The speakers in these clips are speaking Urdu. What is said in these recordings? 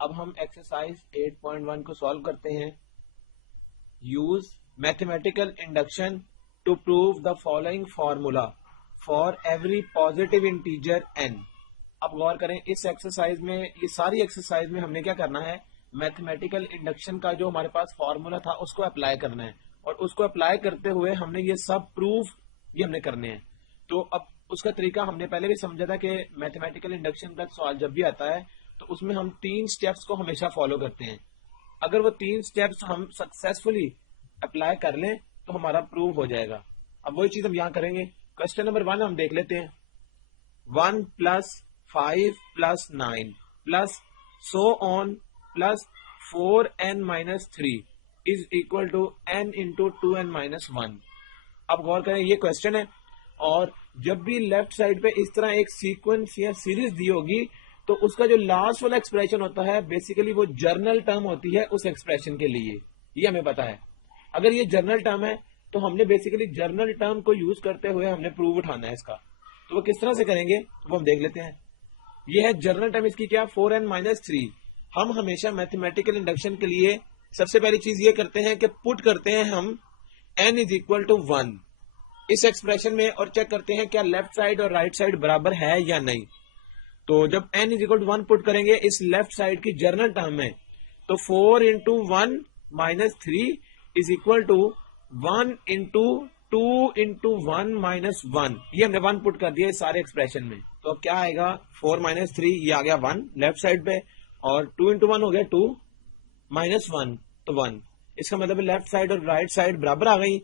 اب ہم ایکسرسائز 8.1 کو سالو کرتے ہیں. Use mathematical induction to prove the following formula for every positive integer n. اب غور کریں اس ایکسرسائز میں، یہ ساری ایکسرسائز میں ہم نے کیا کرنا ہے، میتھمیٹیکل انڈکشن کا جو ہمارے پاس فارمولا تھا اس کو اپلائی کرنا ہے، اور اس کو اپلائی کرتے ہوئے ہم نے یہ سب پروف یہ ہم نے کرنے ہیں. تو اب اس کا طریقہ ہم نے پہلے بھی سمجھا تھا کہ میتھمیٹیکل انڈکشن کا سوال جب بھی آتا ہے تو اس میں ہم 3 سٹیپس کو ہمیشہ فالو کرتے ہیں. اگر وہ 3 سٹیپس ہم سکسیسفلی اپلائی کر لیں تو ہمارا پروو ہو جائے گا. اب وہی چیز ہم یہاں کریں گے. کوشچن نمبر 1 ہم دیکھ لیتے ہیں. 1 + 5 + 9 + so on + 4n - 3 is equal to n into 2n - 1. اب غور کریں یہ کوشچن ہے، اور جب بھی لیفٹ سائڈ پہ اس طرح ایک سیکوینس یا سیریز دی ہوگی تو اس کا جو لاسٹ والا ایکسپریشن ہوتا ہے بیسیکلی وہ جرنل ٹرم ہوتی ہے اس ایکسپریشن کے لیے، یہ ہمیں پتا ہے. اگر یہ جرنل ٹرم ہے تو ہم نے بیسیکلی جرنل ٹرم کو یوز کرتے ہوئے ہم نے پروف اٹھانا ہے اس کا. تو وہ کس طرح سے کریں گے وہ ہم دیکھ لیتے ہیں. یہ ہے جرنل ٹرم، اس کی کیا 4n - 3. ہم ہمیشہ میتھمیٹیکل انڈکشن کے لیے سب سے پہلی چیز یہ کرتے ہیں کہ پٹ کرتے ہیں ہم n = 1 اس ایکسپریشن میں، اور چیک کرتے ہیں کیا لیفٹ سائڈ اور رائٹ سائڈ برابر ہے یا نہیں. تو جب n = 1 پٹ کریں گے اس لیفٹ سائڈ کی جرنل ٹرم میں تو 4 × 1 - 3 is equal to 1 × 2 × 1 - 1. یہ ہم نے 1 پٹ کر دیا اس سارے ایکسپریشن میں. تو اب کیا آئے گا 4 - 3 یہ آ گیا 1 لیفٹ سائڈ پہ، اور 2 × 1 ہو گیا 2 -1 تو 1. اس کا مطلب لیفٹ سائڈ اور رائٹ سائڈ برابر آ گئی.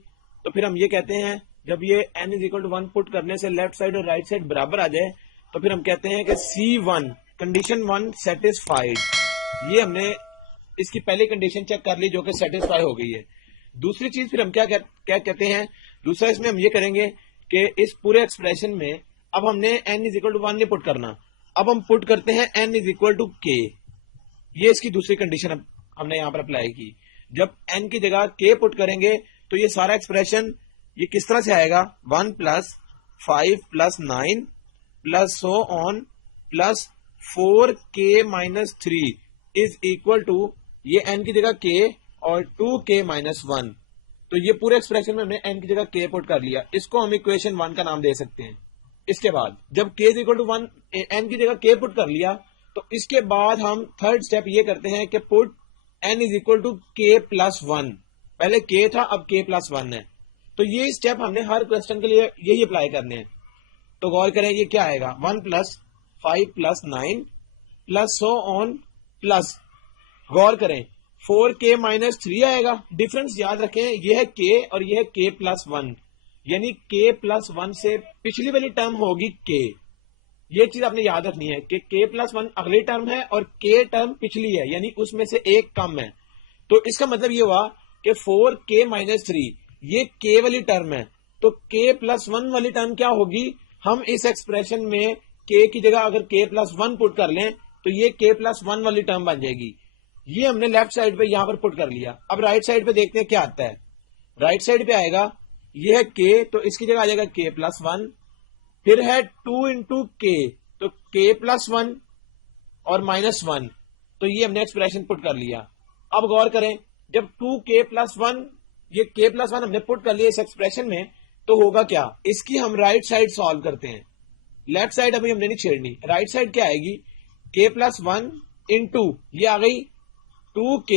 تو پھر ہم یہ کہتے ہیں جب یہ n = 1 پٹ کرنے سے لیفٹ سائڈ اور رائٹ سائڈ برابر آ جائے تو پھر ہم کہتے ہیں کہ C1 کنڈیشن 1 سیٹسفائیڈ. یہ ہم نے اس کی پہلی کنڈیشن چیک کر لی جو کہ سیٹسفائی ہو گئی ہے. دوسری چیز پھر ہم کیا کہتے ہیں، دوسرا اس میں ہم یہ کریں گے کہ اس پورے ایکسپریشن میں اب ہم نے n = 1 نہیں پٹ کرنا، اب ہم پٹ کرتے ہیں n = k. یہ اس کی دوسری کنڈیشن ہم نے یہاں پر اپلائی کی. جب n کی جگہ k پٹ کریں گے تو یہ سارا ایکسپریشن یہ کس طرح سے آئے گا 1 + 5 + 9 + so on + 4k - 3 is equal to یہ n کی جگہ k اور 2k - 1. تو یہ پورے ایکسپریشن میں ہم نے n کی جگہ k پٹ کر لیا. اس کو ہم ایکویشن 1 کا نام دے سکتے ہیں. اس کے بعد جب k = 1 n کی جگہ k پٹ کر لیا تو اس کے بعد ہم تھرڈ سٹیپ یہ کرتے ہیں کہ پٹ n = k + 1. پہلے k تھا اب k + 1 ہے. تو یہ سٹیپ ہم نے ہر کوسچن کے لیے یہی اپلائی کرنے ہیں. تو غور کریں یہ کیا آئے گا 1 + 5 + 9 + so on + غور کریں 4k - 3 آئے گا. ڈفرنس یاد رکھیں یہ ہے k اور یہ ہے k + 1، یعنی k + 1 سے پچھلی والی ٹرم ہوگی k. یہ چیز آپ نے یاد رکھنی ہے کہ k + 1 اگلی ٹرم ہے اور k ٹرم پچھلی ہے، یعنی اس میں سے ایک کم ہے. تو اس کا مطلب یہ ہوا کہ 4k - 3 یہ k والی ٹرم ہے. تو k + 1 والی ٹرم کیا ہوگی، ہم اس ایکسپریشن میں k کی جگہ اگر k + 1 پٹ کر لیں تو یہ k + 1 والی ٹرم بن جائے گی. یہ ہم نے لیفٹ سائڈ پہ یہاں پر پٹ کر لیا. اب رائٹ سائڈ پہ دیکھتے ہیں کیا آتا ہے. رائٹ سائڈ پہ آئے گا یہ ہے k، تو اس کی جگہ آ جائے گا k + 1. پھر ہے 2 × k، تو k + 1 اور -1. تو یہ ہم نے ایکسپریشن پٹ کر لیا. اب غور کریں جب 2k + 1 یہ k + 1 ہم نے پٹ کر لیا اس ایکسپریشن میں تو ہوگا کیا، اس کی ہم رائٹ سائڈ سالو کرتے ہیں. لیفٹ سائڈ ابھی ہم نے نہیں چھیڑنی. رائٹ سائڈ کیا آئے گی k + 1 × یہ آ گئی 2k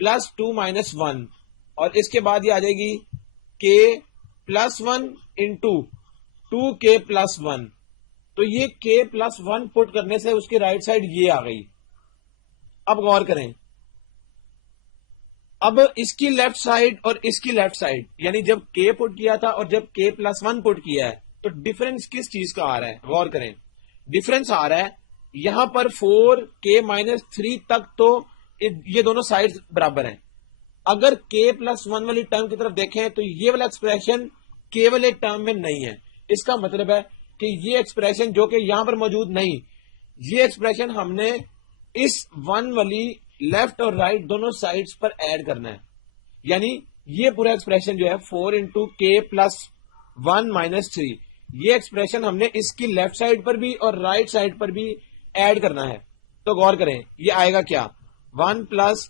+ 2 - 1، اور اس کے بعد یہ آ جائے گی k + 1 × 2k + 1. تو یہ k + 1 پٹ کرنے سے اس کی رائٹ سائڈ یہ آ گئی. اب غور کریں اب اس کی لیفٹ سائڈ اور اس کی لیفٹ سائڈ، یعنی جب k پٹ کیا تھا اور جب k + 1 پٹ کیا ہے تو ڈفرنس کس چیز کا آ رہا ہے. غور کریں ڈفرنس آ رہا ہے یہاں پر 4k - 3 تک تو یہ دونوں سائڈ برابر ہیں. اگر k + 1 والی ٹرم کی طرف دیکھیں تو یہ والا ایکسپریشن k والے ٹرم میں نہیں ہے. اس کا مطلب ہے کہ یہ ایکسپریشن جو کہ یہاں پر موجود نہیں، یہ ایکسپریشن ہم نے اس 1 والی لیفٹ اور رائٹ دونوں سائڈز پر ایڈ کرنا ہے. یعنی یہ پورا ایکسپریشن جو ہے 4 × k + 1 - 3 یہ ایکسپریشن ہم نے اس کی لیفٹ سائڈ پر بھی اور رائٹ سائڈ پر بھی ایڈ کرنا ہے. تو غور کریں یہ آئے گا کیا 1 +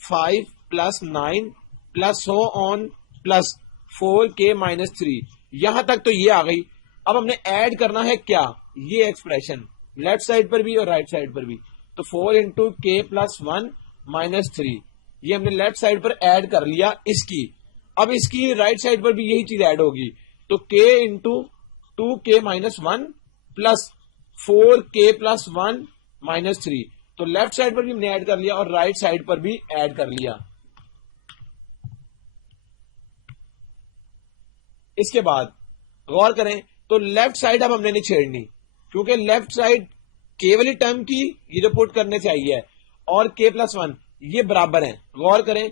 5 + 9 + so on + 4k - 3 یہاں تک تو یہ آ گئی. اب ہم نے ایڈ کرنا ہے کیا یہ ایکسپریشن لیفٹ سائڈ پر بھی اور رائٹ سائڈ پر بھی. تو 4 × k + 1 - 3 یہ ہم نے لیفٹ سائڈ پر ایڈ کر لیا اس کی. اب اس کی رائٹ سائڈ پر بھی یہی چیز ایڈ ہوگی. تو k × 2k - 1 + 4k + 1 - 3 تو لیفٹ سائڈ پر بھی ہم نے ایڈ کر لیا اور رائٹ سائڈ پر بھی ایڈ کر لیا. اس کے بعد غور کریں تو لیفٹ سائڈ اب ہم نے نہیں چھیڑنی کیونکہ لیفٹ سائڈ k والی ٹرم کی یہ جو پٹ کرنے سے آئی ہے اور k + 1 یہ برابر ہیں. غور کریں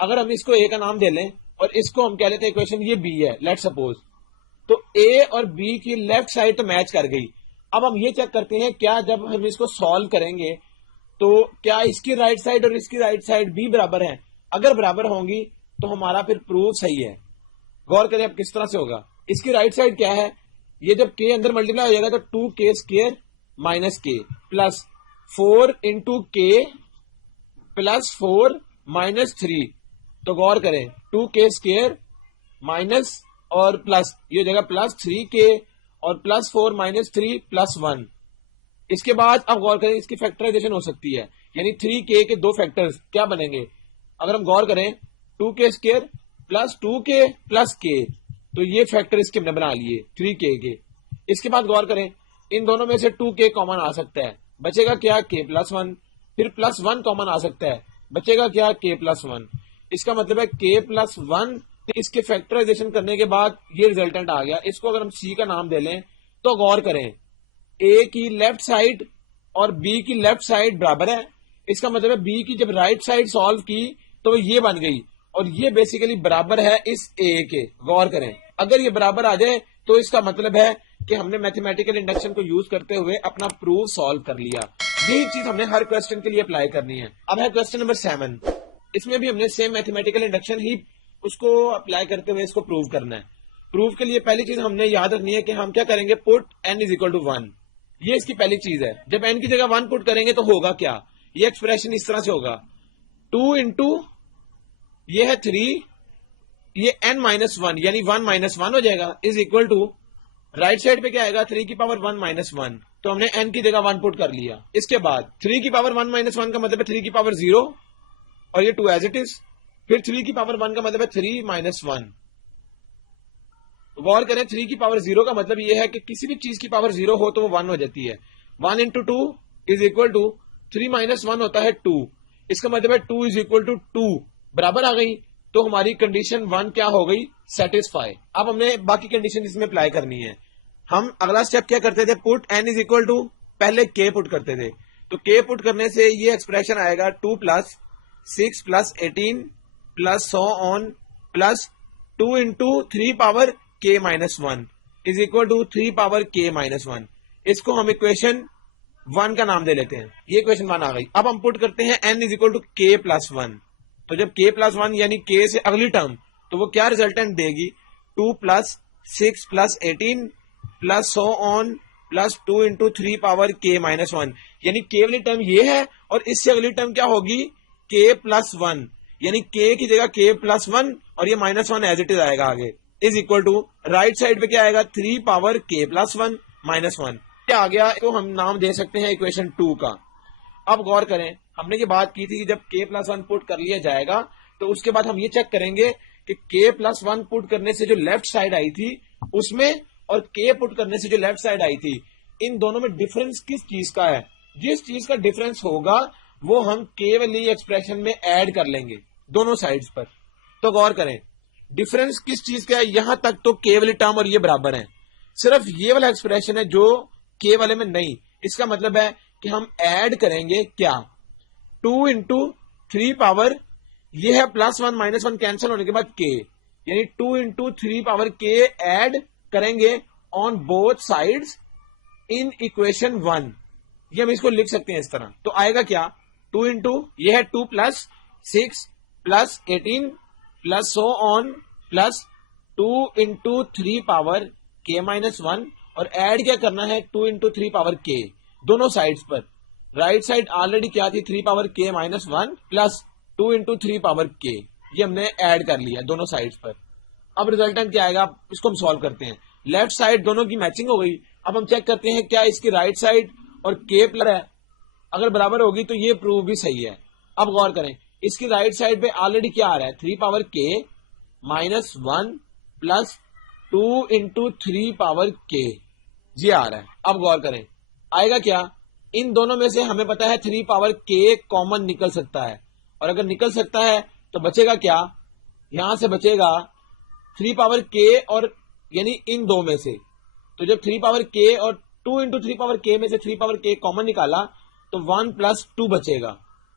اگر ہم اس کو a کا نام دے لیں اور اس کو ہم کہہ لیتے ہیں ایکویشن یہ b ہے لیٹ سپوز, تو a اور b کی لیفٹ سائڈ تو میچ کر گئی. اب ہم یہ چیک کرتے ہیں کیا جب ہم اس کو سالو کریں گے تو کیا اس کی رائٹ سائڈ اور اس کی رائٹ سائڈ بھی برابر ہیں. اگر برابر ہوں گی تو ہمارا پھر پروف صحیح ہے. غور کریں اب کس طرح سے ہوگا. اس کی رائٹ سائڈ کیا ہے, یہ جب k اندر ملٹیپلائی ہو جائے گا تو 2k² - k پلس 4 × k + 4 - 3 تو غور کریں 2k² مائنس اور پلس یہ ہو جائے گا پلس 3k اور پلس 4 - 3 + 1. اس کے بعد اب غور کریں اس کی فیکٹرائزیشن ہو سکتی ہے یعنی 3k کے دو فیکٹرز کیا بنیں گے. اگر ہم غور کریں 2k² + 2k + k تو یہ فیکٹر اس کے ہم نے بنا لیے 3k کے. اس کے بعد غور کریں ان دونوں میں سے 2k کامن آ سکتا ہے, بچے گا کیا k + 1, پھر +1 کامن آ سکتا ہے, بچے گا کیا k + 1. اس کا مطلب ہے k + 1 اس کے فیکٹرائزیشن کرنے کے بعد یہ ریزلٹنٹ آ گیا. اس کو اگر ہم c کا نام دے لیں تو غور کریں a کی لیفٹ سائڈ اور b کی لیفٹ سائڈ برابر ہے. اس کا مطلب ہے b کی جب رائٹ سائڈ سالو کی تو یہ بن گئی اور یہ بیسیکلی برابر ہے اس a کے. غور کریں اگر یہ برابر آ جائے تو اس کا مطلب ہے کہ ہم نے میتھمیٹیکل انڈکشن کو یوز کرتے ہوئے اپنا پروف سالو کر لیا. یہی چیز ہم نے ہر کوسچن کے لیے اپلائی کرنی ہے. اب ہے کوسچن نمبر 7. اس میں بھی ہم نے سیم میتھمیٹیکل انڈکشن ہی اس کو اپلائی کرتے ہوئے اس کو پروو کرنا ہے. پروف کے لیے پہلی چیز ہم نے یاد رکھنی ہے کہ ہم کیا کریں گے پٹ n = 1. یہ اس کی پہلی چیز ہے. جب n کی جگہ 1 پٹ کریں گے تو ہوگا کیا, یہ ایکسپریشن اس طرح سے ہوگا 2 × یہ ہے 3 یہ n - 1 یعنی 1 - 1 ہو جائے گا is equal to right side پہ کیا آئے گا 3 کی پاور 1 - 1 تو ہم نے n کی جگہ 1 پٹ کر لیا. اس کے بعد 3 کی پاور 1 - 1 کا مطلب ہے 3 کی پاور 0 اور یہ 2 ایز اٹ از, پھر 3 کی پاور 1 کا مطلب ہے 3 - 1. غور کریں 3 کی پاور 0 کا مطلب یہ ہے کہ کسی بھی چیز کی پاور 0 ہو تو وہ 1 ہو جاتی ہے. 1 × 2 از اکول ٹو 3 - 1 ہوتا ہے 2. اس کا مطلب ہے 2 از اکول ٹو 2 برابر آ گئی تو ہماری کنڈیشن 1 کیا ہو گئی سیٹسفائی. اب ہم نے باقی کنڈیشن اس میں اپلائی کرنی ہے. ہم اگلا سٹیپ کیا کرتے تھے پٹ n از اکول ٹو پہلے k پٹ کرتے تھے. تو k پٹ کرنے سے یہ ایکسپریشن آئے گا 2 + 6 + 18 + so on + 2 × 3 power k - 1 is equal to 3 power k - 1. اس کو ہم اکویشن 1 کا نام دے لیتے ہیں. یہ اکویشن 1 آ گئی. اب ہم پٹ کرتے ہیں n is equal to k + 1. تو جب k + 1 یعنی k سے اگلی ٹرم تو وہ کیا ریزلٹنٹ دے گی 2 + 6 + 18 + so on + 2 × 3 پاور k - 1 یعنی k والی ٹرم یہ ہے اور اس سے اگلی ٹرم کیا ہوگی k + 1 یعنی k کی جگہ k + 1 اور یہ -1 ایز اٹ از آئے گا آگے is equal to right side پہ کیا آئے گا 3 پاور k + 1 -1. کیا آ گیا تو ہم نام دے سکتے ہیں اکویشن 2 کا. اب غور کریں ہم نے یہ بات کی تھی کہ جب k + 1 پٹ کر لیا جائے گا تو اس کے بعد ہم یہ چیک کریں گے کہ k + 1 پٹ کرنے سے جو لیفٹ سائڈ آئی تھی اس میں اور k پٹ کرنے سے جو لیفٹ سائڈ آئی تھی ان دونوں میں ڈفرنس کس چیز کا ہے. جس چیز کا ڈفرنس ہوگا وہ ہم k والی ایکسپریشن میں ایڈ کر لیں گے دونوں سائڈز پر. تو غور کریں ڈفرنس کس چیز کا ہے, یہاں تک تو k والی ٹرم اور یہ برابر ہیں, صرف یہ والا ایکسپریشن ہے جو k والے میں نہیں. اس کا مطلب ہے کہ ہم ایڈ کریں گے کیا 2 × 3 پاور یہ ہے +1 - 1 کینسل ہونے کے بعد k یعنی 2 × 3 پاور k ایڈ کریں گے on both sides in equation 1. یہ ہم اس کو لکھ سکتے ہیں اس طرح. تو آئے گا کیا 2 × یہ ہے 2 + 6 + 18 + so on + 2 × 3 پاور k - 1 اور ایڈ کیا کرنا ہے 2 × 3 پاور k دونوں سائڈز پر. رائٹ سائڈ آلریڈی کیا تھی 3 power k minus 1 plus 2 into 3 power k. یہ ہم نے ایڈ کر لیا دونوں سائڈ پر. اب ریزلٹنٹ کیا آئے گا, اس کو ہم سالو کرتے ہیں. لیفٹ سائڈ دونوں کی میچنگ ہو گئی. اب ہم چیک کرتے ہیں کیا اس کی رائٹ سائڈ اور k پلس ہے, اگر برابر ہوگی تو یہ پروف بھی صحیح ہے. اب غور کریں, اس کی رائٹ سائڈ پہ آلریڈی کیا آ رہا ہے 3 power k minus 1 plus 2 into 3 power k, یہ آ رہا ہے. اب غور کریں آئے گا کیا, ان دونوں میں سے ہمیں پتا ہے 3 پاور k کامن نکل سکتا ہے, اور اگر نکل سکتا ہے تو بچے گا کیا, یہاں سے بچے گا 3 پاور k اور یعنی ان دو میں سے. تو جب 3 پاور k اور 2 انٹو 3 پاور k میں سے 3 پاور k کامن نکالا تو 1 پلس 2 بچے گا,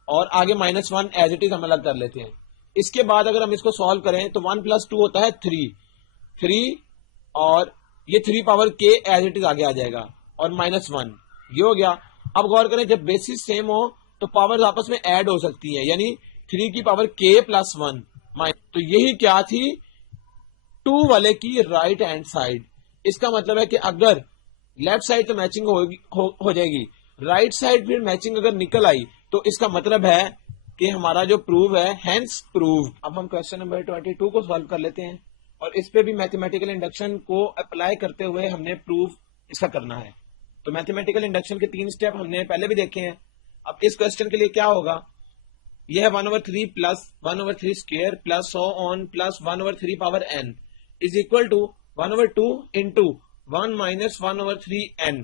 اور آگے مائنس 1 ایز اٹ از ہم الگ کر لیتے ہیں. اس کے بعد اگر ہم اس کو سالو کریں تو 1 پلس 2 ہوتا ہے 3 اور یہ 3 پاور k ایز اٹ از آگے آ جائے گا, اور مائنس 1 یہ ہو گیا. اب غور کریں جب بیسس سیم ہو تو پاور آپس میں ایڈ ہو سکتی ہیں, یعنی 3 کی پاور k پلس 1. تو یہی کیا تھی 2 والے کی رائٹ ہینڈ سائڈ. اس کا مطلب ہے کہ اگر لیفٹ سائڈ تو میچنگ ہو جائے گی, رائٹ سائڈ پھر میچنگ اگر نکل آئی تو اس کا مطلب ہے کہ ہمارا جو پروف ہے ہینس پروف. اب ہم کوشچن نمبر 22 کو سالو کر لیتے ہیں, اور اس پہ بھی میتھمیٹیکل انڈکشن کو اپلائی کرتے ہوئے ہم نے پروف اس کا کرنا ہے. تو میتھمیٹیکل انڈکشن کے 3 سٹیپ ہم نے پہلے بھی دیکھے ہیں. اب اس کوشچن کے لیے کیا ہوگا, یہ ہے 1/3 plus 1/3 square plus so on plus 1/3 power n is equal to 1/2 into 1 minus 1/3 n,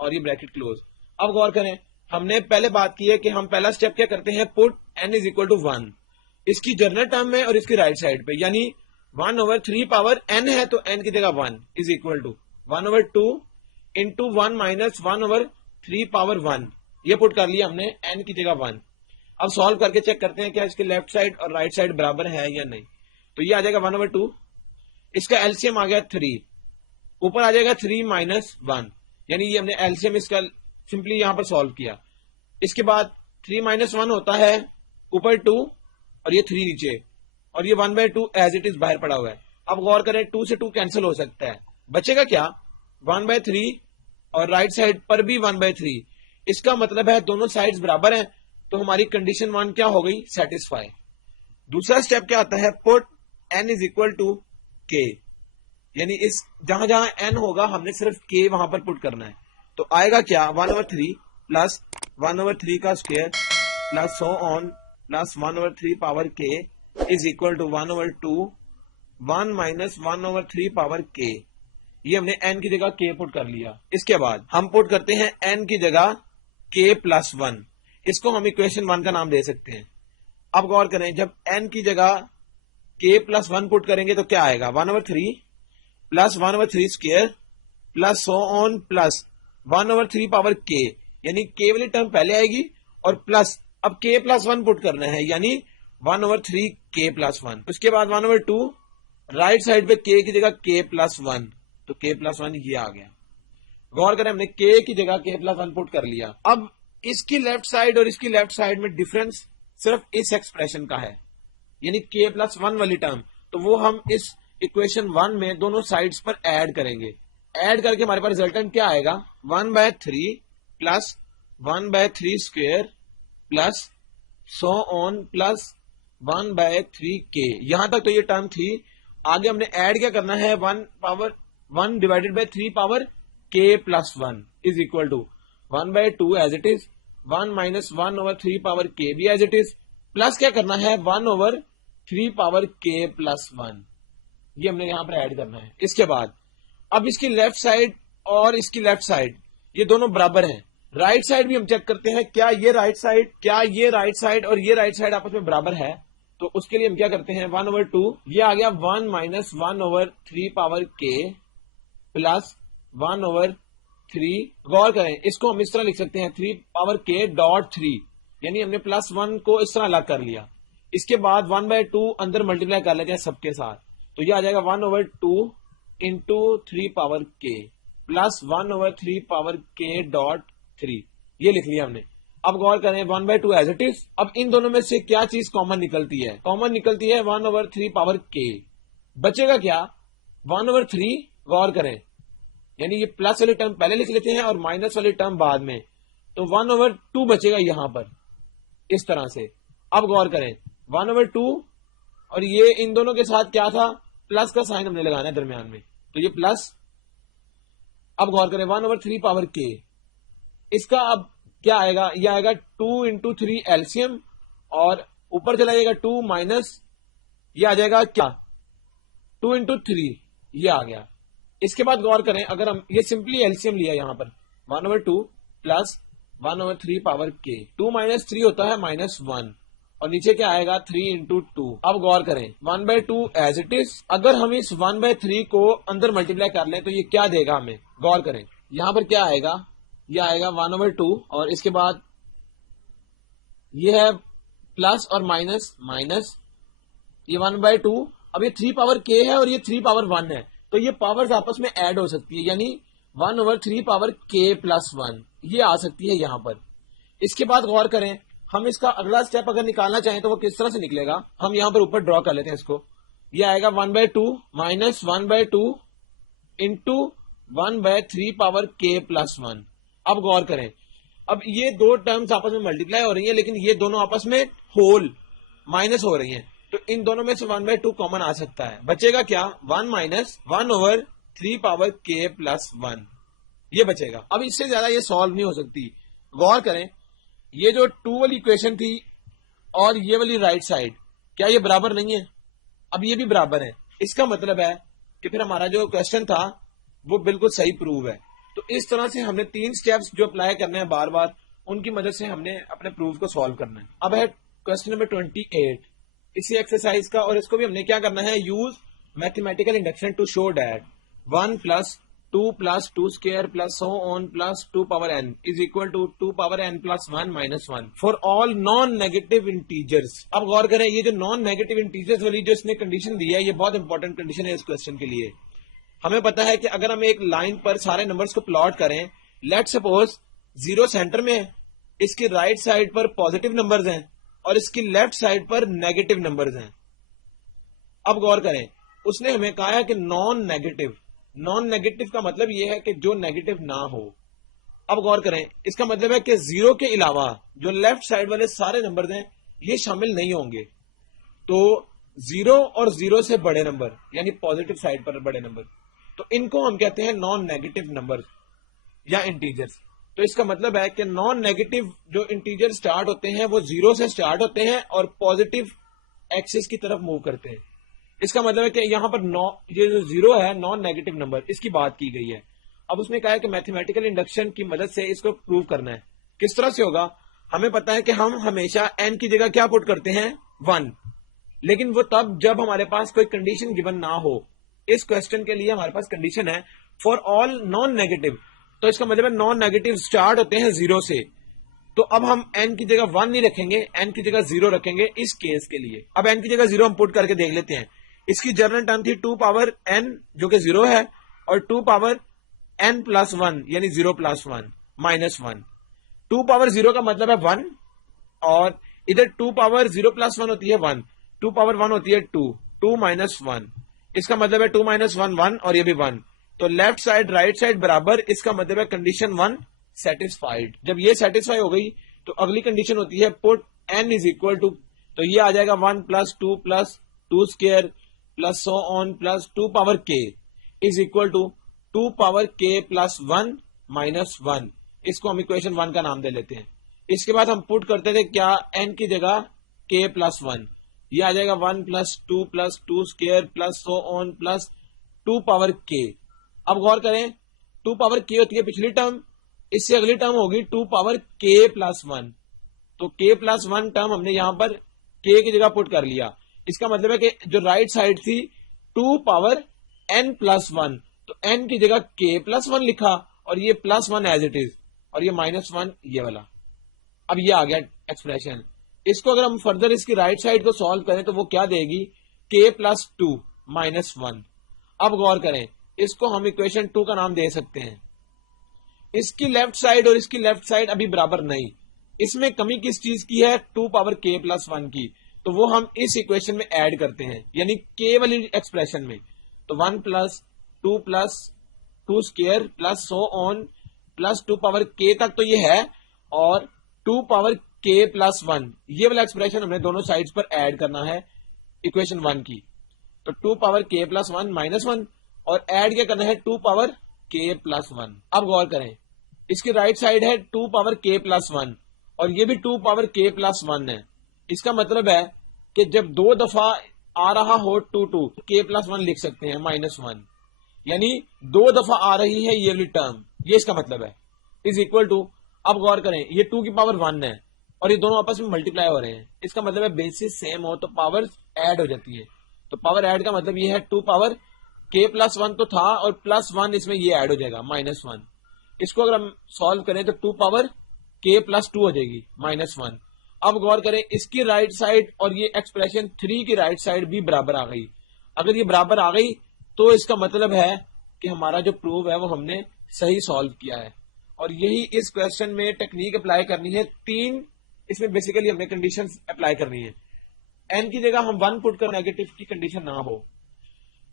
اور یہ بریکٹ کلوز. اب غور کریں, ہم نے پہلے بات کی ہے کہ ہم پہلا سٹیپ کیا کرتے ہیں, پٹ n از اکول ٹو 1 اس کی جنرل ٹرم میں اور اس کی رائٹ سائڈ پہ, یعنی 1/3 پاور n ہے تو n کی جگہ 1 is equal to 1/2 into 1 minus 1/3 power 1, یہ پٹ کر لیا ہم نے n کی جگہ 1. اب سالو کر کے چیک کرتے ہیں کیا اس کے لیفٹ سائڈ اور رائٹ سائڈ برابر ہے یا نہیں. تو یہ آ جائے گا 1/2, اس کا ایلسیم آ گیا 3, اوپر آ جائے گا 3 مائنس 1, یعنی یہ ہم نے ایلسیم اس کا سمپلی یہاں پر سالو کیا. اس کے بعد 3 مائنس 1 ہوتا ہے اوپر 2 اور یہ 3 نیچے, اور یہ 1/2 ایز اٹ از باہر پڑا ہوا ہے. اب غور کریں 2 سے 2 کینسل ہو سکتا ہے, بچے گا کیا 1/3 اور رائٹ سائڈ پر بھی 1/3. اس کا مطلب ہے دونوں سائڈز برابر ہیں, تو ہماری کنڈیشن 1 کیا ہو گئی, سیٹسفائی. دوسرا سٹیپ کیا آتا ہے, put n is equal to k, یعنی اس جہاں جہاں n ہوگا ہم نے صرف k وہاں پر پٹ کرنا ہے. تو آئے گا کیا 1/3 پلس 1/3 کا square plus so on plus 1/3 power k is equal to 1/2 1 minus 1/3 power k. یہ ہم نے n کی جگہ k پٹ کر لیا. اس کے بعد ہم پٹ کرتے ہیں n کی جگہ k پلس 1, اس کو ہم اکویشن 1 کا نام دے سکتے ہیں. اب غور کریں جب n کی جگہ k پلس 1 پٹ کریں گے تو کیا آئے گا 1/3 plus 1/3 square plus so on plus 1/3 power k, یعنی k والی ٹرم پہلے آئے گی اور پلس اب k پلس 1 پٹ کرنا ہے, یعنی 1/3 k پلس 1. اس کے بعد 1/2 رائٹ سائڈ پہ k کی جگہ k پلس 1, تو k پلس 1 یہ آ گیا. غور کریں ہم نے k کی جگہ k پلس 1 پٹ کر لیا. اب اس کی لیفٹ سائڈ اور اس کی لیفٹ سائڈ میں ڈفرنس صرف اس ایکسپریشن کا ہے, یعنی k پلس 1 والی ٹرم, تو وہ ہم اس اکویشن 1 میں دونوں سائڈز پر ایڈ کریں گے. ایڈ کر کے ہمارے پاس ریزلٹنٹ کیا آئے گا 1/3 plus 1/3 square plus so on plus 1/3 k. یہاں تک تو یہ ٹرم تھی. آگے ہم نے ایڈ کیا کرنا ہے 1 power 1 divided by 3 power k plus 1 is equal to 1/2 as it is 1 minus 1/3 power k بھی ایز اٹ از, پلس کیا کرنا ہے 1/3 پاور k پلس 1, یہ ہم نے یہاں پر ایڈ کرنا ہے. اس کے بعد اب اس کی لیفٹ سائڈ اور اس کی لیفٹ سائڈ یہ دونوں برابر ہیں. رائٹ سائڈ بھی ہم چیک کرتے ہیں کیا یہ رائٹ سائڈ اور یہ رائٹ سائڈ آپس میں برابر ہے. تو اس کے لیے ہم کیا کرتے ہیں 1/2 یہ آ گیا 1 مائنس 1/3 پاور k پلس 1/3. غور کریں اس کو ہم اس طرح لکھ سکتے ہیں 3 پاور k ڈاٹ 3, یعنی ہم نے پلس 1 کو اس طرح الگ کر لیا. اس کے بعد 1/2 اندر ملٹیپلائی کر لیتے ہیں سب کے ساتھ, تو یہ آ جائے گا 1/2 into 3 power k plus 1/3 power k dot 3, یہ لکھ لیا ہم نے. اب غور کریں 1/2 ایز اٹ از. اب ان دونوں میں سے کیا چیز کامن نکلتی ہے, کامن نکلتی ہے 1/3 پاور k. بچے گا کیا 1/3. غور کریں یعنی یہ پلس والی ٹرم پہلے لکھ لیتے ہیں اور مائنس والی ٹرم بعد میں, تو 1/2 بچے گا یہاں پر اس طرح سے. اب غور کریں 1/2 اور یہ ان دونوں کے ساتھ کیا تھا, پلس کا سائن ہم نے لگانا ہے درمیان میں, تو یہ پلس. اب غور کریں 1/3 پاور k, اس کا اب کیا آئے گا, یہ آئے گا 2 into 3 ایلسیم, اور اوپر چلا جائے گا 2 مائنس یہ آ جائے گا کیا 2 into 3, یہ آ گیا. اس کے بعد غور کریں اگر ہم یہ سمپلی ایلسیم لیا یہاں پر 1/2 پلس 1/3 پاور k, 2 minus 3 ہوتا ہے -1, اور نیچے کیا آئے گا 3 into 2. اب غور کریں 1/2 ایز اٹ از, اگر ہم اس 1/3 کو اندر ملٹیپلائی کر لیں تو یہ کیا دے گا ہمیں. غور کریں یہاں پر کیا آئے گا, یہ آئے گا 1/2 اور اس کے بعد یہ ہے پلس اور مائنس یہ 1/2. اب یہ 3 پاور k ہے اور یہ 3 پاور 1 ہے, تو یہ پاورز آپس میں ایڈ ہو سکتی ہے, یعنی 1/3 پاور k پلس 1 یہ آ سکتی ہے یہاں پر. اس کے بعد غور کریں ہم اس کا اگلا سٹیپ اگر نکالنا چاہیں تو وہ کس طرح سے نکلے گا. ہم یہاں پر اوپر ڈرا کر لیتے ہیں اس کو. یہ آئے گا 1/2 minus 1/2 into 1/3 power k plus 1. اب غور کریں اب یہ دو ٹرمز آپس میں ملٹیپلائی ہو رہی ہیں, لیکن یہ دونوں آپس میں ہول مائنس ہو رہی ہیں, تو ان دونوں میں سے 1/2 کامن آ سکتا ہے. بچے گا کیا 1 مائنس 1/3 پاور k پلس 1, یہ بچے گا. اب اس سے زیادہ یہ سالو نہیں ہو سکتی. غور کریں یہ جو 2 والی اکویشن تھی اور یہ والی رائٹ سائڈ, کیا یہ برابر نہیں ہے؟ اب یہ بھی برابر ہے. اس کا مطلب ہے کہ پھر ہمارا جو کوشچن تھا وہ بالکل صحیح پروو ہے. تو اس طرح سے ہم نے 3 سٹیپس جو اپلائی کرنے ہیں بار بار, ان کی مدد سے ہم نے اپنے پروف کو سالو کرنا ہے. اب ہے کوشچن نمبر 28 اسی ایکسرسائز کا, اور اس کو بھی ہم نے کیا کرنا ہے, use mathematical induction to show that 1 plus 2 plus 2 square plus so on plus 2 power n is equal to 2 power n plus 1 minus 1 for all non-negative integers. اب غور کریں یہ جو نان نیگیٹو انٹیجرز والی جو اس نے کنڈیشن دی ہے, یہ بہت انپورٹنٹ کنڈیشن ہے اس کوشچن کے لیے. ہمیں پتا ہے کہ اگر ہم ایک لائن پر سارے نمبرز کو پلاٹ کریں, لیٹ سپوز 0 سینٹر میں ہے, اس کی رائٹ سائڈ پر پازیٹیو نمبرز ہیں اور اس کی لیفٹ سائڈ پر نیگیٹو نمبرز ہیں. اب غور کریں اس نے ہمیں کہا ہے کہ نان نیگیٹو. نان نیگیٹو کا مطلب یہ ہے کہ جو نیگیٹو نہ ہو. اب غور کریں اس کا مطلب ہے کہ 0 کے علاوہ جو لیفٹ سائڈ والے سارے نمبرز ہیں یہ شامل نہیں ہوں گے. تو 0 اور 0 سے بڑے نمبر یعنی پازیٹیو سائڈ پر بڑے نمبر, تو ان کو ہم کہتے ہیں نان نیگیٹو نمبر یا انٹیجرز. تو اس کا مطلب ہے کہ نان نیگیٹو جو انٹیجر سٹارٹ ہوتے ہیں وہ 0 سے سٹارٹ ہوتے ہیں اور پازیٹیو ایکسس کی طرف موو کرتے ہیں. اس کا مطلب ہے کہ یہاں پر یہ جو 0 ہے نان نیگیٹو نمبر, اس کی بات کی گئی ہے. اب اس نے کہا ہے کہ میتھمیٹیکل انڈکشن کی مدد سے اس کو پروو کرنا ہے. کس طرح سے ہوگا؟ ہمیں پتا ہے کہ ہم ہمیشہ n کی جگہ کیا پٹ کرتے ہیں 1, لیکن وہ تب جب ہمارے پاس کوئی کنڈیشن گیون نہ ہو. اس کوشچن کے لیے ہمارے پاس کنڈیشن ہے فار آل نان نیگیٹو, تو اس کا مطلب ہے نان نیگیٹو سٹارٹ ہوتے ہیں 0 سے. تو اب ہم n کی جگہ 1 نہیں رکھیں گے, n کی جگہ 0 رکھیں گے اس کیس کے لیے. اب n کی جگہ 0 ہم پٹ کر کے دیکھ لیتے ہیں. اس کی جنرل ٹرم تھی 2 پاور n جو کہ 0 ہے, اور 2 پاور n پلس 1 یعنی 0 پلس 1 مائنس 1. 2 پاور 0 کا مطلب ہے 1, اور ادھر 2 پاور 0 پلس 1 ہوتی ہے 1, 2 پاور 1 ہوتی ہے 2, 2 مائنس 1. اس کا مطلب ہے 2 مائنس 1 1, اور یہ بھی 1. تو لیفٹ سائڈ رائٹ سائڈ برابر, اس کا مطلب ہے کنڈیشن 1 سیٹسفائیڈ. جب یہ سیٹسفائی ہو گئی تو اگلی کنڈیشن ہوتی ہے put n is equal to, تو یہ آ جائے گا 1 plus 2 plus 2 square plus so on plus 2 power k is equal to 2 power k plus 1 minus 1. اس کو ہم اکویشن 1 کا نام دے لیتے ہیں. اس کے بعد ہم پٹ کرتے تھے کیا n کی جگہ k پلس 1, یہ آ جائے گا 1 plus 2 plus 2 square plus so on plus 2 power k. اب غور کریں 2 پاور k ہوتی ہے پچھلی ٹرم, اس سے اگلی ٹرم ہوگی 2 پاور k پلس 1. تو k پلس 1 ٹرم ہم نے یہاں پر k کی جگہ پٹ کر لیا. اس کا مطلب ہے کہ جو رائٹ سائڈ تھی 2 پاور n پلس 1, تو n کی جگہ k پلس 1 لکھا, اور یہ پلس 1 ایز اٹ از, اور یہ مائنس 1 یہ والا. اب یہ آ گیا ایکسپریشن. اس کو اگر ہم فردر اس کی رائٹ سائڈ کو سالو کریں تو وہ کیا دے گی, k پلس 2 مائنس 1. اب غور کریں اس کو ہم اکویشن 2 کا نام دے سکتے ہیں. اس کی لیفٹ سائڈ اور اس کی لیفٹ سائڈ ابھی برابر نہیں, اس میں کمی کس چیز کی ہے 2 پاور k پلس 1 کی, تو وہ ہم اس اکویشن میں ایڈ کرتے ہیں یعنی k والی ایکسپریشن میں. تو 1 plus 2 plus 2 square plus so on plus 2 power k تک تو یہ ہے, اور 2 پاور k پلس 1 یہ والا ایکسپریشن ہم نے دونوں سائڈز پر ایڈ کرنا ہے اکویشن 1 کی. تو 2 پاور k پلس 1 مائنس 1 اور ایڈ کیا کرنا ہے 2 پاور k پلس 1. اب غور کریں اس کی رائٹ سائڈ ہے 2 پاور k پلس 1 اور یہ بھی 2 پاور k پلس 1 ہے. اس کا مطلب ہے کہ جب دو دفعہ آ رہا ہو 2 k پلس 1 لکھ سکتے ہیں مائنس 1, یعنی 2 دفعہ آ رہی ہے یہ والی ٹرم, یہ اس کا مطلب ہے از اکول ٹو. اب غور کریں یہ 2 کی پاور 1 ہے اور یہ دونوں آپس میں ملٹیپلائی ہو رہے ہیں. اس کا مطلب ہے بیسس سیم ہو تو پاور ایڈ ہو جاتی ہے. تو پاور ایڈ کا مطلب یہ ہے 2 پاور k پلس 1 تو تھا اور پلس 1 اس میں یہ ایڈ ہو جائے گا مائنس 1. اس کو اگر ہم سالو کریں تو 2 پاور k پلس 2 ہو جائے گی مائنس 1. اب غور کریں اس کی رائٹ سائڈ اور یہ ایکسپریشن 3 کی رائٹ سائڈ بھی برابر آ گئی. اگر یہ برابر آ گئی تو اس کا مطلب ہے کہ ہمارا جو پروف ہے وہ ہم نے صحیح سالو کیا ہے. اور یہی اس کوشچن میں ٹیکنیک اپلائی کرنی ہے. 3 اس میں بیسیکلی ہم نے کنڈیشن اپلائی کرنی ہے. n کی جگہ ہم 1 پٹ کر نیگیٹو کی کنڈیشن نہ ہو,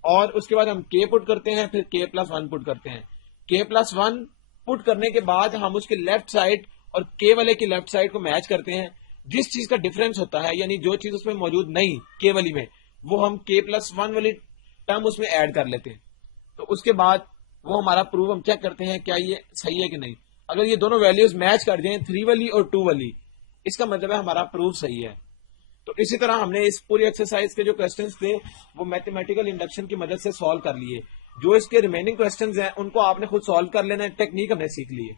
اور اس کے بعد ہم k پٹ کرتے ہیں, پھر k پلس 1 پٹ کرتے ہیں. k پلس 1 پٹ کرنے کے بعد ہم اس کے لیفٹ سائڈ اور k والے کی لیفٹ سائڈ کو میچ کرتے ہیں. جس چیز کا ڈفرنس ہوتا ہے یعنی جو چیز اس میں موجود نہیں k والی میں, وہ ہم k پلس 1 والی ٹرم اس میں ایڈ کر لیتے ہیں. تو اس کے بعد وہ ہمارا پروف ہم چیک کرتے ہیں کیا یہ صحیح ہے کہ نہیں. اگر یہ دونوں ویلیوز میچ کر جائیں 3 والی اور 2 والی, اس کا مطلب ہے ہمارا پروف صحیح ہے. تو اسی طرح ہم نے اس پوری ایکسرسائز کے جو کوسچنز تھے وہ میتھمیٹیکل انڈکشن کی مدد سے سالو کر لیے. جو اس کے ریمیننگ کوسچنز ہیں ان کو آپ نے خود سالو کر لینا ہے, ٹیکنیک ہم نے سیکھ لی ہے.